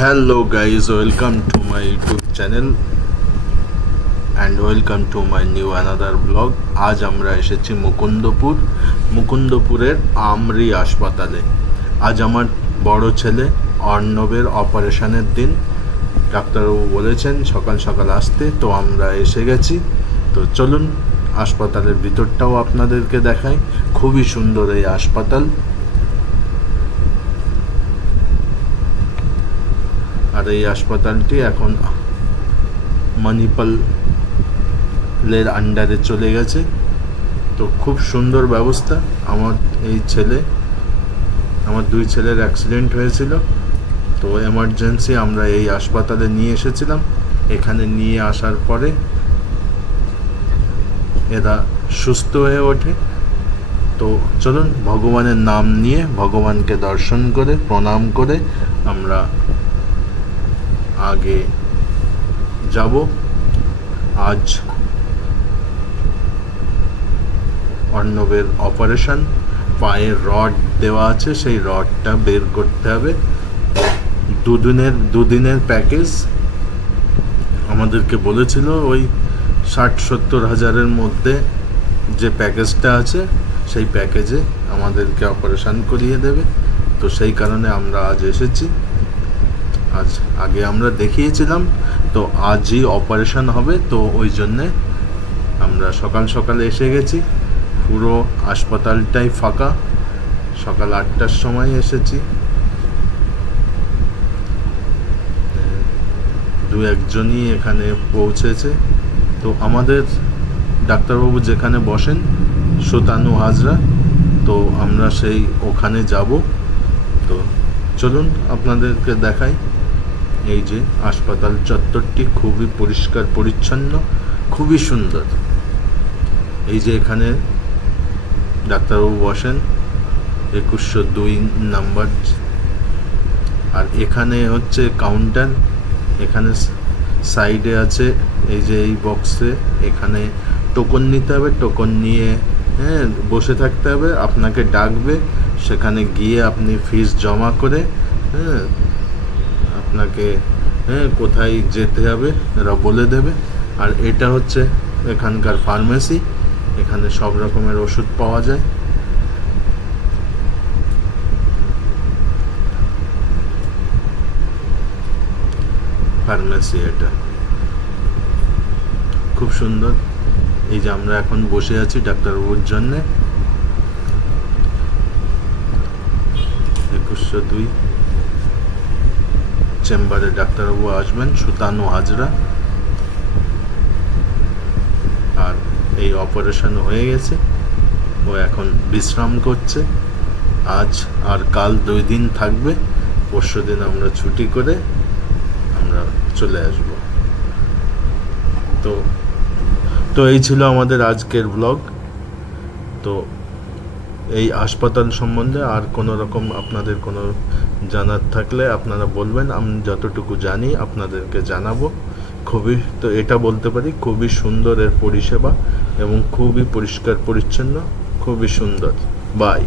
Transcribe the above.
Hello guys welcome to my YouTube channel and welcome to my new another blog আজ আমরা এসেছি মুকুন্দপুর, মুকুন্দপুরের আমরি হাসপাতালে। আজ আমার বড় ছেলে অর্ণবের অপারেশনের দিন। ডাক্তারবাবু বলেছেন সকাল সকাল আসতে, তো আমরা এসে গেছি। তো চলুন, হাসপাতালের ভিতরটাও আপনাদেরকে দেখাই। খুবই সুন্দর এই হাসপাতাল। আর এই হাসপাতালটি এখন মণিপালের আন্ডারে চলে গেছে। তো খুব সুন্দর ব্যবস্থা। আমার এই ছেলে, আমার দুই ছেলের অ্যাক্সিডেন্ট হয়েছিল। তো এমার্জেন্সি আমরা এই হাসপাতালে নিয়ে এসেছিলাম। এখানে নিয়ে আসার পরে এরা সুস্থ হয়ে ওঠে। তো চলুন, ভগবানের নাম নিয়ে ভগবানকে দর্শন করে, প্রণাম করে আমরা আগে যাব। আজ অর্ণবের অপারেশন পায়ে রড দেওয়া আছে, সেই রডটা বের করতে হবে। দুদিনের দুদিনের প্যাকেজ আমাদেরকে বলেছিল, ওই ষাট সত্তর হাজারের মধ্যে যে প্যাকেজটা আছে, সেই প্যাকেজে আমাদেরকে অপারেশন করিয়ে দেবে। তো সেই কারণে আমরা আজ এসেছি। আজ আগে আমরা দেখিয়েছিলাম, তো আজই অপারেশন হবে, তো ওই জন্যে আমরা সকাল সকালে এসে গেছি। পুরো হাসপাতালটাই ফাঁকা। সকাল আটটার সময় এসেছি। দু একজনই এখানে পৌঁছেছে। তো আমাদের ডাক্তারবাবু যেখানে বসেন, সুতানু হাজরা, তো আমরা সেই ওখানে যাব। তো চলুন আপনাদেরকে দেখাই। এই যে হাসপাতাল চত্বরটি খুবই পরিষ্কার, পরিচ্ছন্ন, খুবই সুন্দর। এই যে এখানে ডাক্তারবাবু বসেন, একুশশো দুই নাম্বার। আর এখানে হচ্ছে কাউন্টার এখানে সাইডে আছে, এই যে এই বক্সে এখানে টোকন নিতে হবে টোকন নিয়ে হ্যাঁ বসে থাকতে হবে, আপনাকে ডাকবে, সেখানে গিয়ে আপনি ফিস জমা করে হ্যাঁ আপনাকে হ্যাঁ কোথায় যেতে হবে এরা বলে দেবে। আর এটা হচ্ছে এখানকার ফার্মেসি এখানে সব রকমের ওষুধ পাওয়া যায়। ফার্মেসি এটা। খুব সুন্দর। এই যে আমরা এখন বসে আছি ডাক্তারবাবুর জন্যে। একুশশো দুই। চেম্বারে ডাক্তারবাবু আসবেন, সুতানু হাজরা। আর এই অপারেশন হয়ে গেছে। ও এখন বিশ্রাম করছে। আজ আর কাল দুই দিন থাকবে। পরশু দিন আমরা ছুটি করে আমরা চলে আসব। তো তো এই ছিল আমাদের আজকের ব্লগ তো এই হাসপাতাল সম্বন্ধে আর কোনো রকম আপনাদের কোনো জানার থাকলে আপনারা বলবেন, আমি যতটুকু জানি আপনাদেরকে জানাব। খুবই, তো এটা বলতে পারি, খুবই সুন্দর এর পরিষেবা এবং খুবই পরিষ্কার পরিচ্ছন্ন, খুবই সুন্দর। বাই